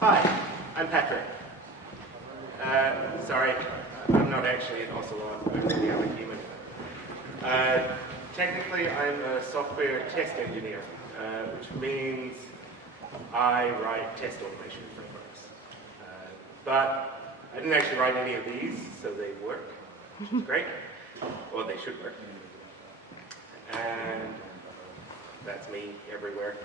Hi, I'm Patrick. Sorry, I'm not actually an OCELOT, I'm the other human. Technically, I'm a software test engineer, which means I write test automation frameworks. But I didn't actually write any of these, so they work, which is great. Or they should work. And that's me everywhere.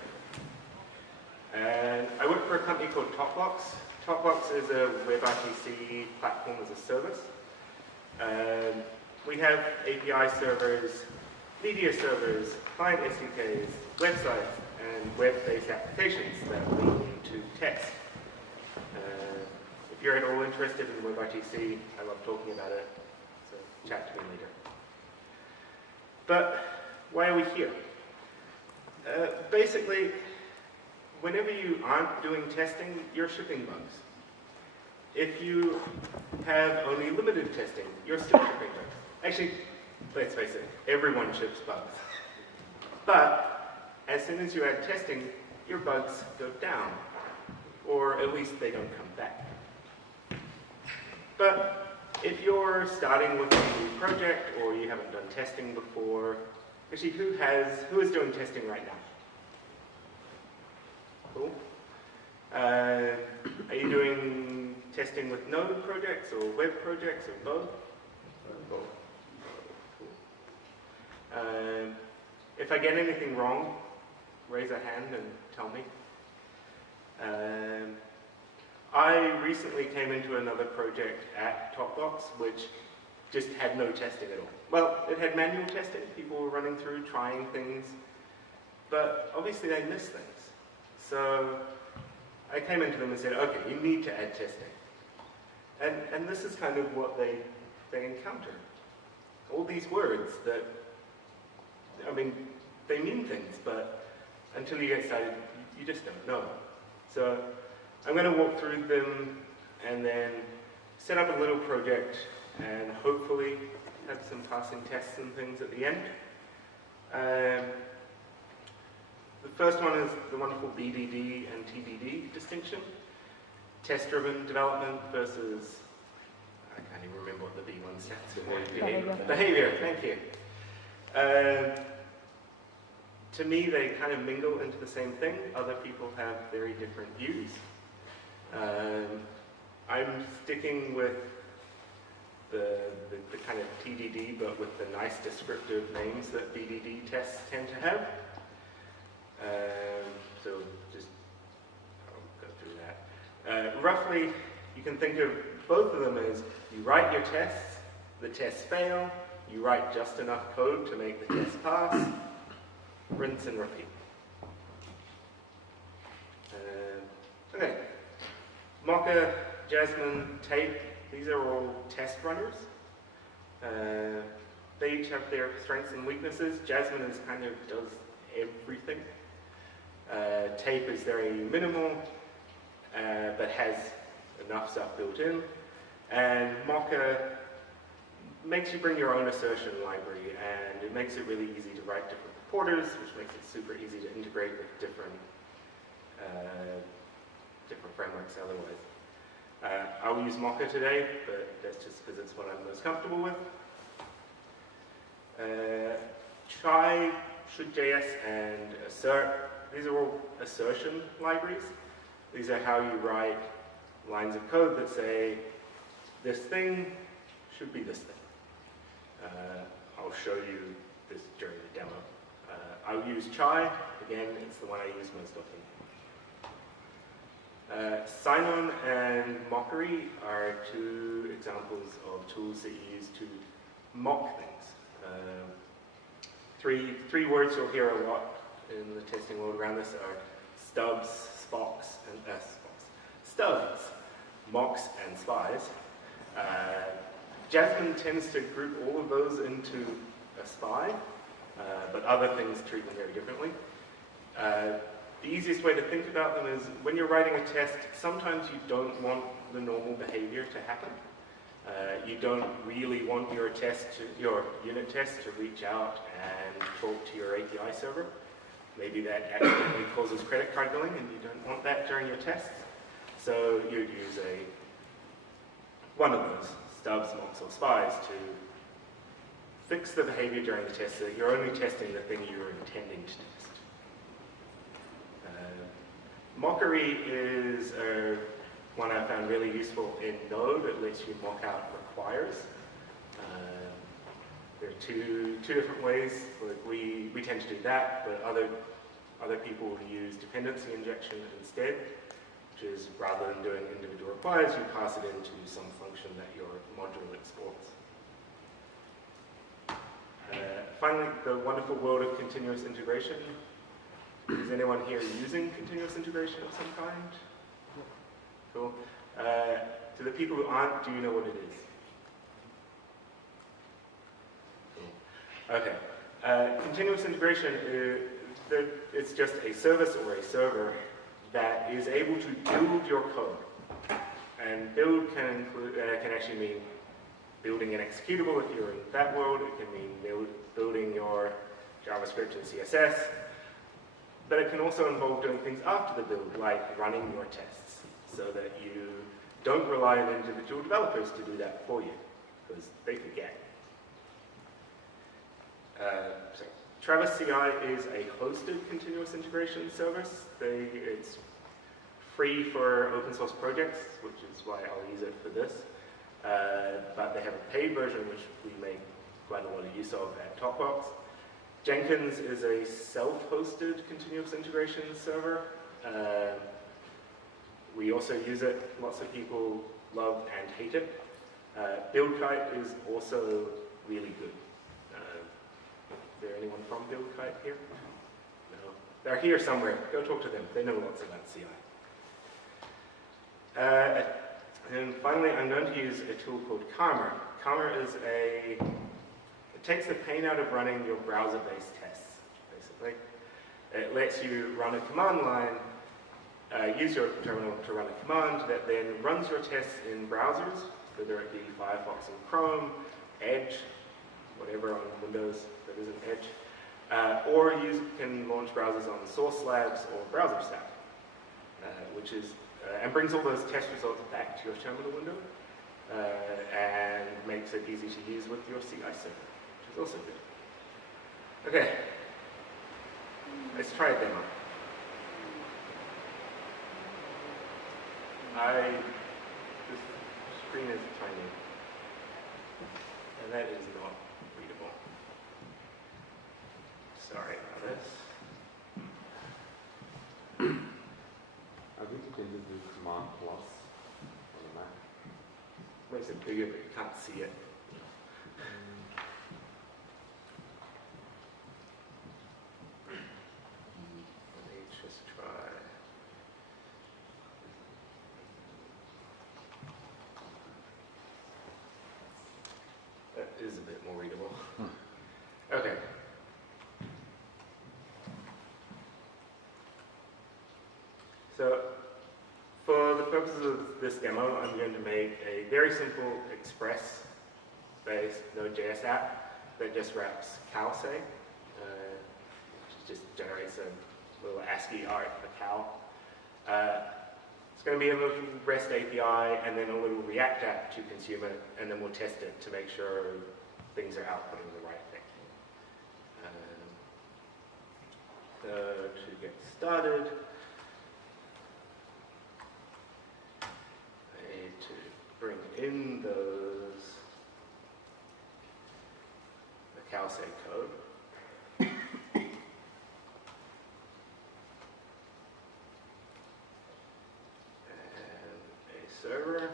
And I work for a company called TopBox. TopBox is a WebRTC platform as a service. We have API servers, media servers, client SDKs, websites, and web-based applications that we need to test. If you're at all interested in WebRTC, I love talking about it, so chat to me later. But why are we here? Basically, whenever you aren't doing testing, you're shipping bugs. If you have only limited testing, you're still shipping bugs. Actually, let's face it, everyone ships bugs. But as soon as you add testing, your bugs go down, or at least they don't come back. But if you're starting with a new project, or you haven't done testing before, actually, who is doing testing right now? Cool. Are you doing testing with Node projects or web projects or both? Both. Cool. If I get anything wrong, raise a hand and tell me. I recently came into another project at TopBox, which just had no testing at all. Well, it had manual testing. People were running through, trying things. But obviously they missed things. So I came into them and said, okay, you need to add testing. And this is kind of what they encounter. All these words that, I mean, they mean things, but until you get started, you just don't know. So I'm going to walk through them and then set up a little project and hopefully have some passing tests and things at the end. The first one is the wonderful BDD and TDD distinction. Test-driven development versus, I can't even remember what the B one stands for. Behavior, thank you. To me, they kind of mingle into the same thing. Other people have very different views. I'm sticking with the kind of TDD, but with the nice descriptive names that BDD tests tend to have. So just, I'll go through that. Roughly, you can think of both of them as you write your tests, the tests fail, you write just enough code to make the test pass, rinse and repeat. Okay, MOCHA, JASMINE, Tape, these are all test runners. They each have their strengths and weaknesses. JASMINE is kind of does everything. Tape is very minimal, but has enough stuff built in. And MOCHA makes you bring your own assertion library, and it makes it really easy to write different reporters, which makes it super easy to integrate with different frameworks otherwise. I'll use MOCHA today, but that's just because it's what I'm most comfortable with. Try, should.js, and assert. These are all assertion libraries. These are how you write lines of code that say, this thing should be this thing. I'll show you this during the demo. I'll use Chai. Again, it's the one I use most often. SINON and MOCKERY are two examples of tools that you use to mock things. Three words you'll hear a lot in the testing world around this are stubs, spocs, and stubs, mocks, and spies. JASMINE tends to group all of those into a spy, but other things treat them very differently. The easiest way to think about them is when you're writing a test, sometimes you don't want the normal behavior to happen. You don't really want your unit test to reach out and talk to your API server. Maybe that accidentally causes credit card billing and you don't want that during your tests. So you'd use one of those, stubs, mocks, or spies, to fix the behavior during the test so that you're only testing the thing you're intending to test. Mockery is one I found really useful in Node. It lets you mock out requires. There are two different ways. Like we tend to do that, but other people use dependency injection instead, which is rather than doing individual requires, you pass it into some function that your module exports. Finally, the wonderful world of continuous integration. Is anyone here using continuous integration of some kind? Cool. To the people who aren't, do you know what it is? Cool. Okay. Continuous integration, it's just a service or a server that is able to build your code. And build can actually mean building an executable if you're in that world. It can mean building your JavaScript and CSS. But it can also involve doing things after the build, like running your tests, so that you don't rely on individual developers to do that for you, because they forget. So Travis CI is a hosted continuous integration service. It's free for open source projects, which is why I'll use it for this. But they have a paid version, which we make quite a lot of use of at Topbox. Jenkins is a self-hosted continuous integration server. We also use it. Lots of people love and hate it. BuildKite is also really good. Is there anyone from BuildKite here? No. They're here somewhere. Go talk to them. They know lots about CI. And finally, I'm going to use a tool called Karma. Karma is it takes the pain out of running your browser-based tests, basically. It lets you run a command line, use your terminal to run a command that then runs your tests in browsers, whether it be Firefox and Chrome, Edge, whatever on Windows that isn't Edge, or you can launch browsers on Source Labs or BrowserStack, and brings all those test results back to your terminal window, and makes it easy to use with your CI server, which is also good. Okay, let's try a demo. This screen is tiny, and that is not readable. Sorry about this. I think you can just do Command Plus on the Mac. Makes it bigger, but you can't see it. Let me just try. That is a bit more readable. Okay. So, for the purposes of this demo, I'm going to make a very simple Express-based Node.js app that just wraps cow-say, which just generates a little ASCII art of a cow. It's going to be a little REST API and then a little React app to consume it, and then we'll test it to make sure things are outputting the right thing. So to get started, I need to bring in the cow-say code. Server.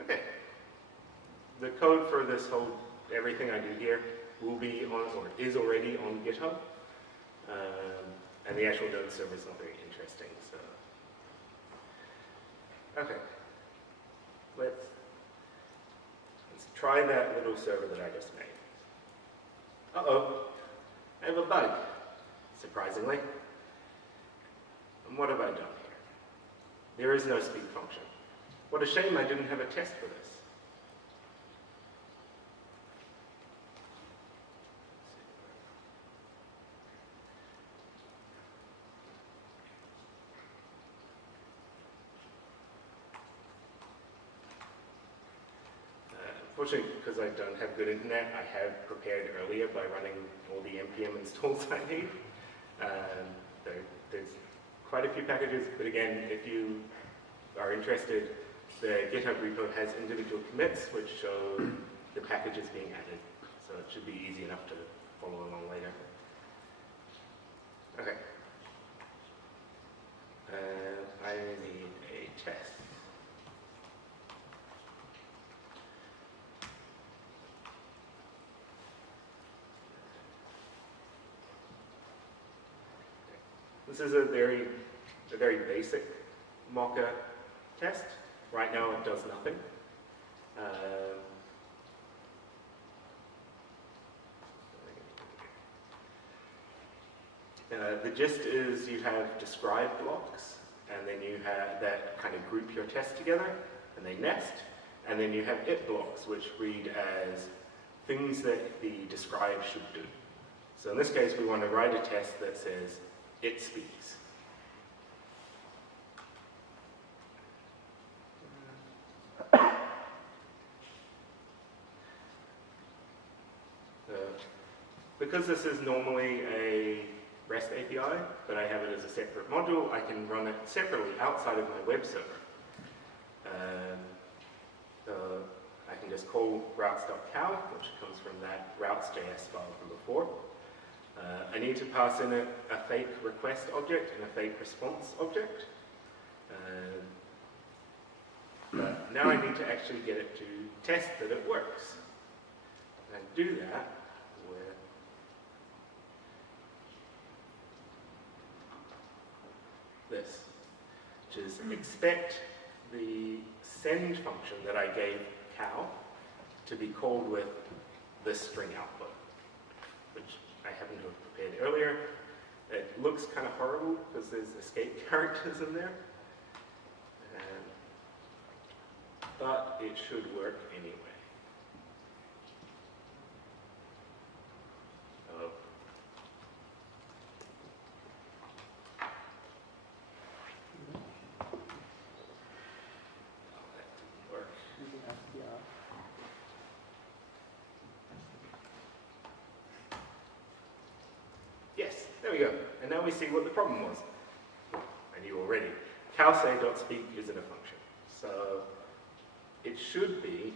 Okay. The code for this whole, everything I do here will be on, or is already on GitHub. And the actual node server is not very interesting, so. Okay. Let's try that little server that I just made. Uh-oh. I have a bug, surprisingly. And what have I done here? There is no speak function. What a shame I didn't have a test for this. Fortunately, because I don't have good internet, I have prepared earlier by running all the npm installs I need. There's quite a few packages, but again, if you are interested, the GitHub repo has individual commits which show the packages being added. So it should be easy enough to follow along later. Okay. I need a test. This is a very basic MOCHA test. Right now it does nothing. The gist is you have describe blocks, and then you have that kind of group your tests together, and they nest, and then you have it blocks, which read as things that the describe should do. So in this case, we want to write a test that says, it speaks. Because this is normally a REST API, but I have it as a separate module, I can run it separately outside of my web server. I can just call routes.cow, which comes from that routes.js file from before. I need to pass in a fake request object and a fake response object. But now I need to actually get it to test that it works. And I do that with this, which is expect the send function that I gave cow to be called with this string output, which I happen to have prepared earlier. It looks kind of horrible because there's escape characters in there, but it should work anyway. Oh. That didn't work. Using STR. Yes, there we go. And now we see what the problem was. I knew already. Cowsay.speak isn't a function. So it should be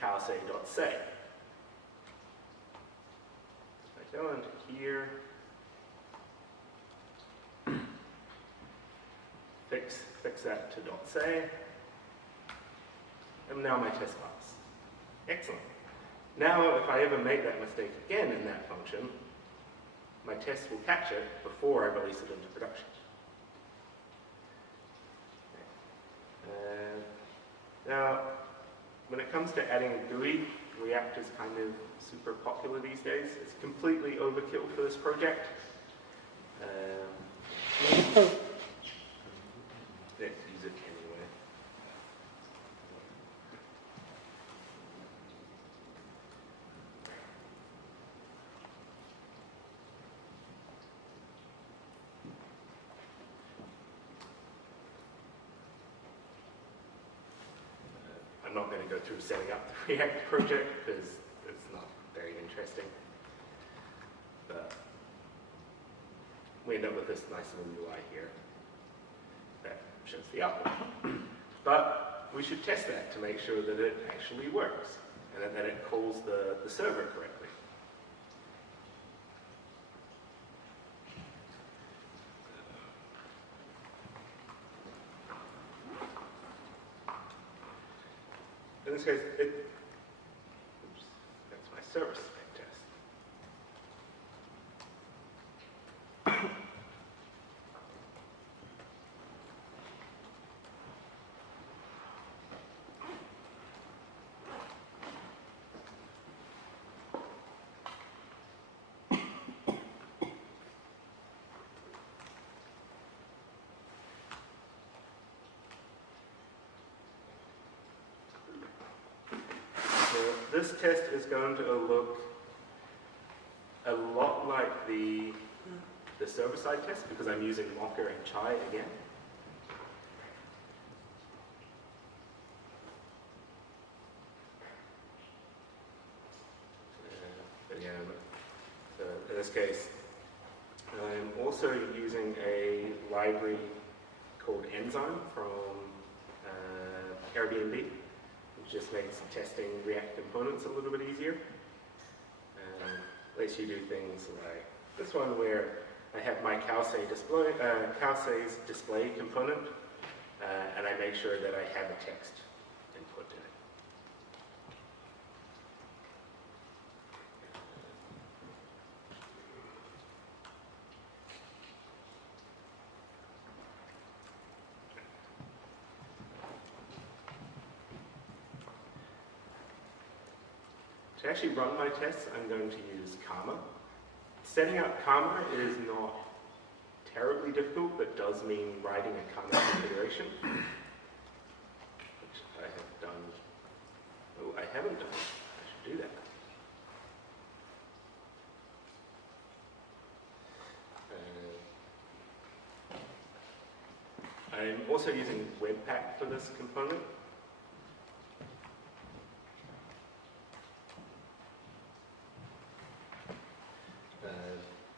cowsay.say. If I go into here, fix that to .say, and now my test passed. Excellent. Now if I ever make that mistake again in that function, my test will catch it before I release it into production. Now, when it comes to adding a GUI, React is kind of super popular these days. It's completely overkill for this project. Let's use it anyway. I'm not going to go through setting up the React project because it's not very interesting. But we end up with this nice little UI here that shows the output. But we should test that to make sure that it actually works and that it calls the server correctly. In this case, oops, that's my server spec test. This test is going to look a lot like the server-side test because I'm using Mocker and Chai again. this case, I'm also using a library called Enzyme from Airbnb, which just makes testing React components a little bit easier. Lets you do things like this one where I have my cowsays display component, and I make sure that I have a text input in it. To actually run my tests, I'm going to use Karma. Setting up Karma is not terribly difficult, but does mean writing a Karma configuration, which I have done. Oh, I haven't done. I should do that. I'm also using Webpack for this component.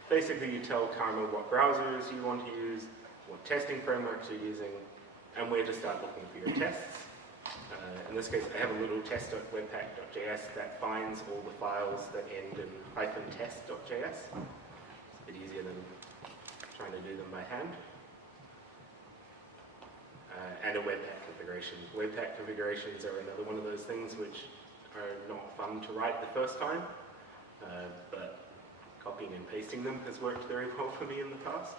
Basically, you tell Karma what browsers you want to use, what testing frameworks you're using, and where to start looking for your tests. In this case, I have a little test.webpack.js that finds all the files that end in -test.js. It's a bit easier than trying to do them by hand. And a Webpack configuration. Webpack configurations are another one of those things which are not fun to write the first time, but copying and pasting them has worked very well for me in the past.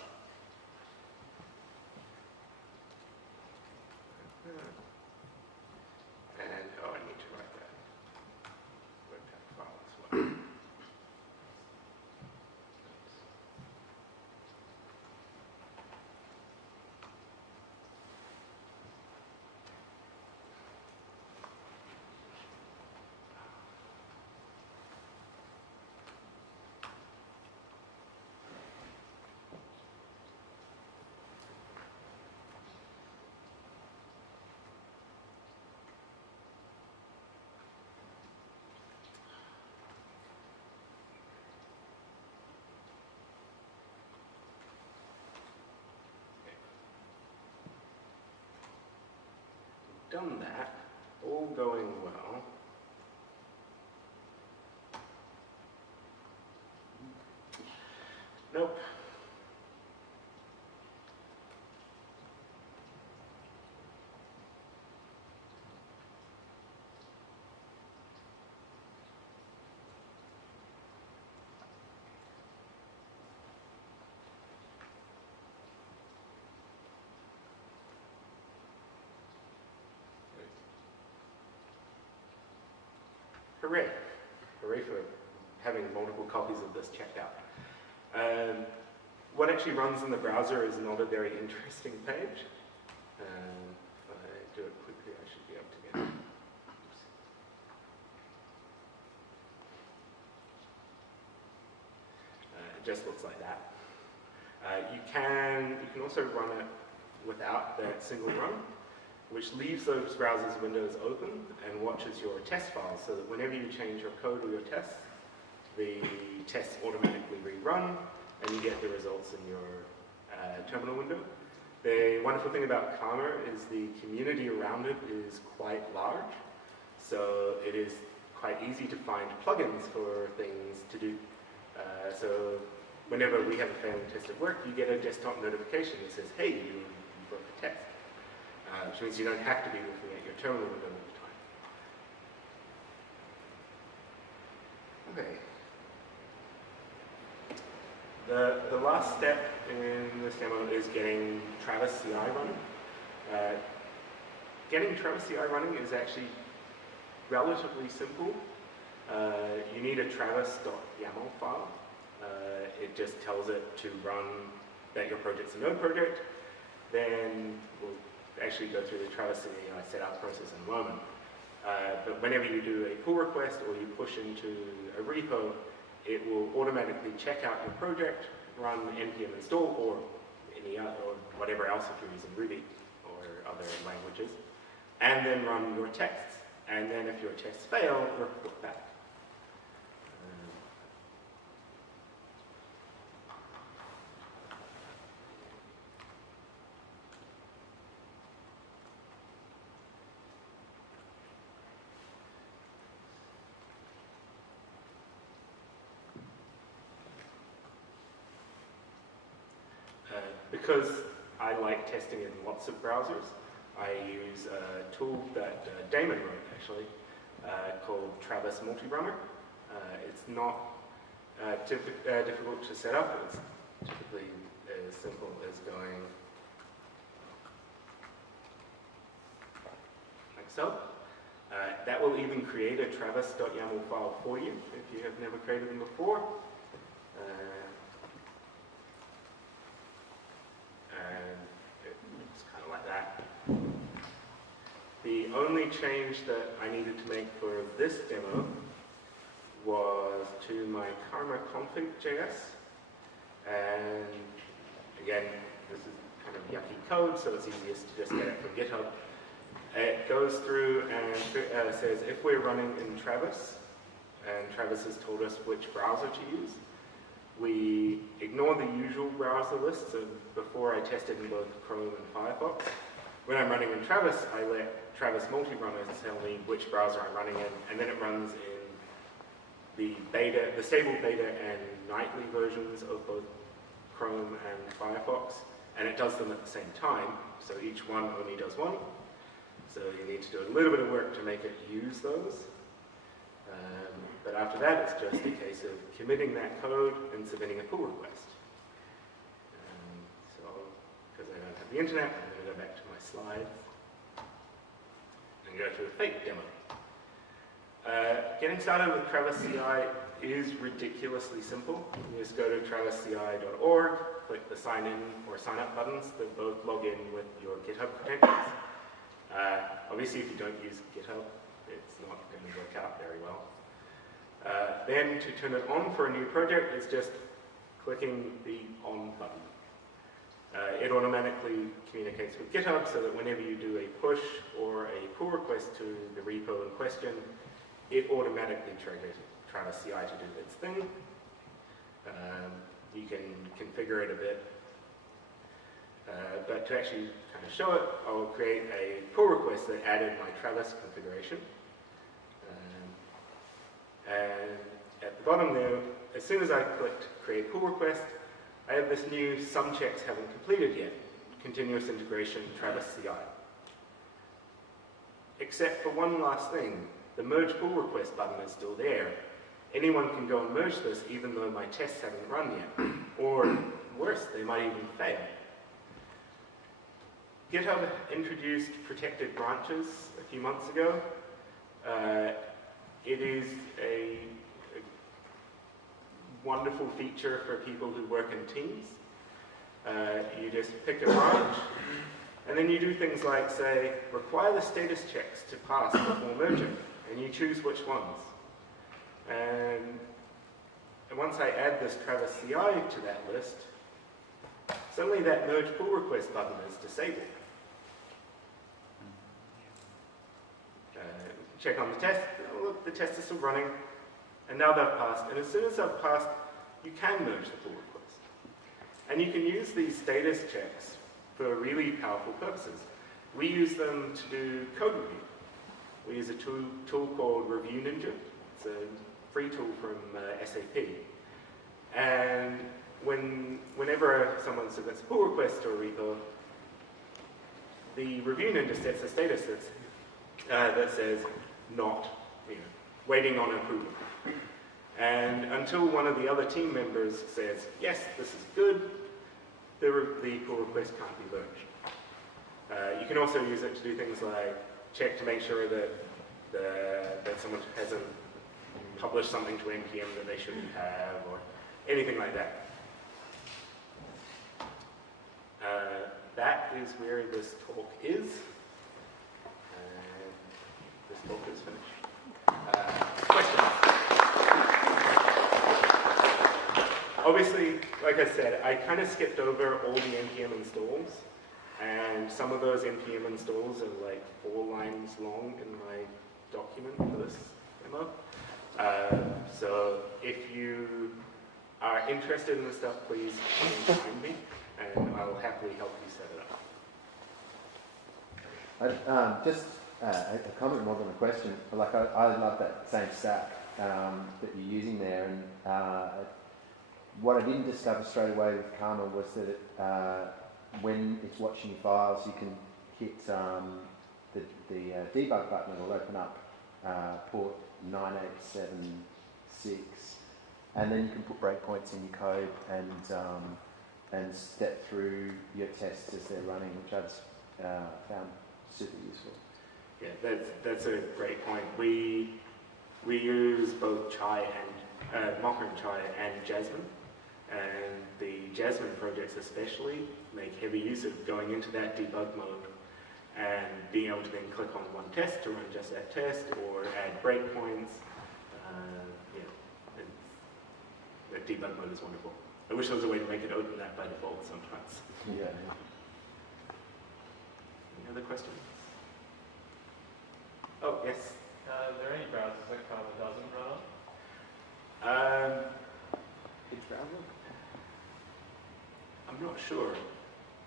And, oh, I need to write that Webpack file as well. Done that, all going well. Nope. Hooray. Hooray for having multiple copies of this checked out. What actually runs in the browser is not a very interesting page. If I do it quickly, I should be able to get it. It just looks like that. You can also run it without that single run, which leaves those browsers windows open and watches your test files so that whenever you change your code or your tests, the tests automatically rerun and you get the results in your terminal window. The wonderful thing about Karma is the community around it is quite large, so it is quite easy to find plugins for things to do. So whenever we have a failing test at work, you get a desktop notification that says, hey, you broke a test. Which means you don't have to be looking at your terminal window all the time. Okay. The last step in this demo is getting Travis CI running. Getting Travis CI running is actually relatively simple. You need a travis.yaml file. It just tells it to run that your project's a node project. Then we'll actually go through the Travis CI setup process in a moment. But whenever you do a pull request or you push into a repo, it will automatically check out your project, run npm install or any other, or whatever else if you're using Ruby or other languages, and then run your tests. And then if your tests fail, report back. because I like testing in lots of browsers, I use a tool that Damon wrote, actually, called Travis Multi-Runner. It's not difficult to set up. It's typically as simple as going like so. That will even create a travis.yaml file for you if you have never created them before. And it's kind of like that. The only change that I needed to make for this demo was to my karma config.js. And again, this is kind of yucky code, so it's easiest to just get it from GitHub. It goes through and says if we're running in Travis, and Travis has told us which browser to use, we ignore the usual browser lists of before I tested in both Chrome and Firefox. When I'm running in Travis, I let Travis Multi-Runner tell me which browser I'm running in, and then it runs in the beta, the stable beta and nightly versions of both Chrome and Firefox, and it does them at the same time, so each one only does one. So you need to do a little bit of work to make it use those. But after that, it's just a case of committing that code and submitting a pull request. So, because I don't have the internet, I'm going to go back to my slides and go to a fake demo. Getting started with Travis CI is ridiculously simple. You just go to travisci.org, click the sign in or sign up buttons that both log in with your GitHub credentials. Obviously, if you don't use GitHub, it's not going to work out very well. Then to turn it on for a new project, it's just clicking the on button. It automatically communicates with GitHub so that whenever you do a push or a pull request to the repo in question, it automatically triggers Travis CI to do its thing. You can configure it a bit. But to actually kind of show it, I'll create a pull request that added my Travis configuration. And at the bottom there, as soon as I clicked create pull request, I have this new some checks haven't completed yet, continuous integration Travis CI. Except for one last thing, the merge pull request button is still there. Anyone can go and merge this even though my tests haven't run yet. Or worse, they might even fail. GitHub introduced protected branches a few months ago. It is a wonderful feature for people who work in teams. You just pick a branch, and then you do things like, say, require the status checks to pass before merging, and you choose which ones. And once I add this Travis CI to that list, suddenly that merge pull request button is disabled. Check on the test, oh, look, the test is still running, and now they've passed. And as soon as they've passed, you can merge the pull request. And you can use these status checks for really powerful purposes. We use them to do code review. We use a tool called Review Ninja. It's a free tool from SAP. And whenever someone submits a pull request to a repo, the Review Ninja sets a status that says not, waiting on approval. And until one of the other team members says, yes, this is good, the pull request can't be merged. You can also use it to do things like check to make sure that someone hasn't published something to NPM that they shouldn't have, or anything like that. That is where this talk is. This talk is finished. Questions? Obviously, like I said, I kind of skipped over all the NPM installs, and some of those NPM installs are like 4 lines long in my document for this demo. So if you are interested in this stuff, please find me, and I will happily help you set it up. Just a comment more than a question. Like I love that same stack that you're using there, and what I didn't discover straight away with Karma was that when it's watching your files, you can hit the debug button. It'll open up port 9876, and then you can put breakpoints in your code and step through your tests as they're running, which I've found super useful. Yeah, that's a great point. We use both Chai and MOCHA and Chai and JASMINE, and the JASMINE projects especially make heavy use of going into that debug mode and being able to then click on one test to run just that test or add breakpoints. That debug mode is wonderful. I wish there was a way to make it open that by default sometimes. Yeah. Any other questions? Oh, yes. Are there any browsers that Karma doesn't run on? Which browser? I'm not sure.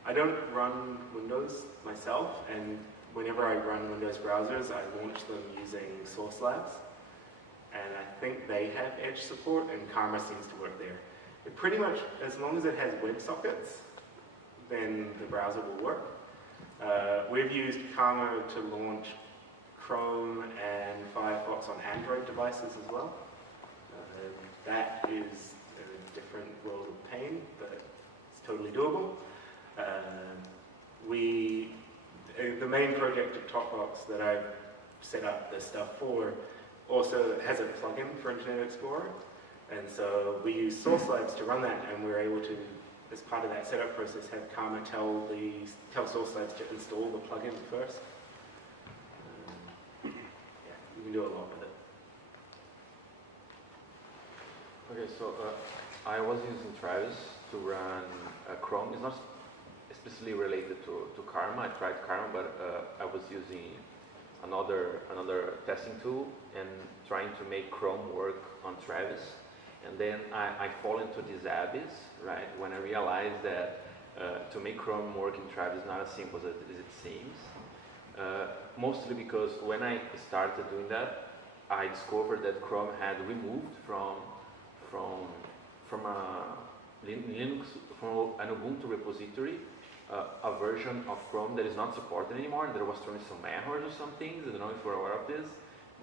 I don't run Windows myself, and whenever I run Windows browsers, I launch them using Source Labs. And I think they have Edge support, and Karma seems to work there. It pretty much, as long as it has WebSockets, then the browser will work. We've used Karma to launch Chrome and Firefox on Android devices as well. That is a different world of pain, but it's totally doable. The main project of TopBox that I've set up this stuff for also has a plugin for Internet Explorer, and so we use Source Labs to run that, and we're able to, as part of that setup process, have Karma tell Source Labs to install the plugin first. Yeah, you can do a lot with it. Okay, so I was using Travis to run Chrome. It's not specifically related to Karma. I tried Karma, but I was using another testing tool and trying to make Chrome work on Travis. And then I fall into this abyss, right? When I realized that to make Chrome work in Travis is not as simple as it seems. Mostly because when I started doing that, I discovered that Chrome had removed from Linux, from an Ubuntu repository, a version of Chrome that is not supported anymore. There was throwing some errors or some things. I don't know if you're aware of this.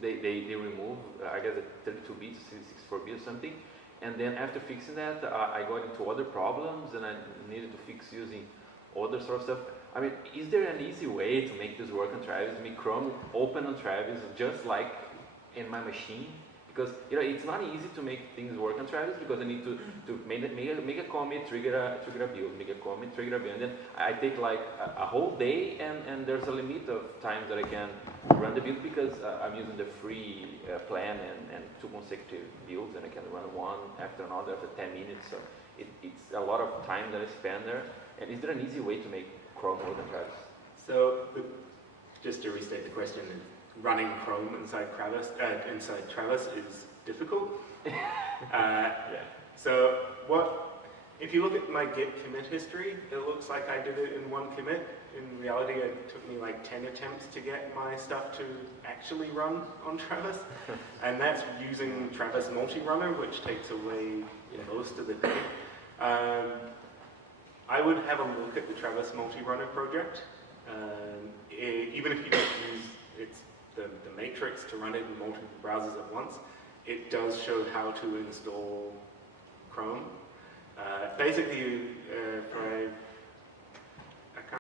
They removed, I guess, 32 bits, 64 bits or something. And then after fixing that, I got into other problems, and I needed to fix using other sort of stuff. I mean, is there an easy way to make this work on Travis, make Chrome open on Travis just like in my machine? Because it's not easy to make things work on Travis, because I need to make a commit, trigger a build, make a commit, trigger a build, and then I take like a whole day, and there's a limit of times that I can run the build, because I'm using the free plan and 2 consecutive builds, and I can run one after another after 10 minutes. So it's a lot of time that I spend there. And is there an easy way to make Chrome work on Travis? So just to restate the question, running Chrome inside Travis is difficult. Yeah. So if you look at my Git commit history, it looks like I did it in one commit. In reality, it took me like 10 attempts to get my stuff to actually run on Travis. And that's using Travis multi-runner, which takes away most of the day. I would have a look at the Travis multi-runner project. Even if you don't use the matrix to run it in multiple browsers at once, it does show how to install Chrome. Basically,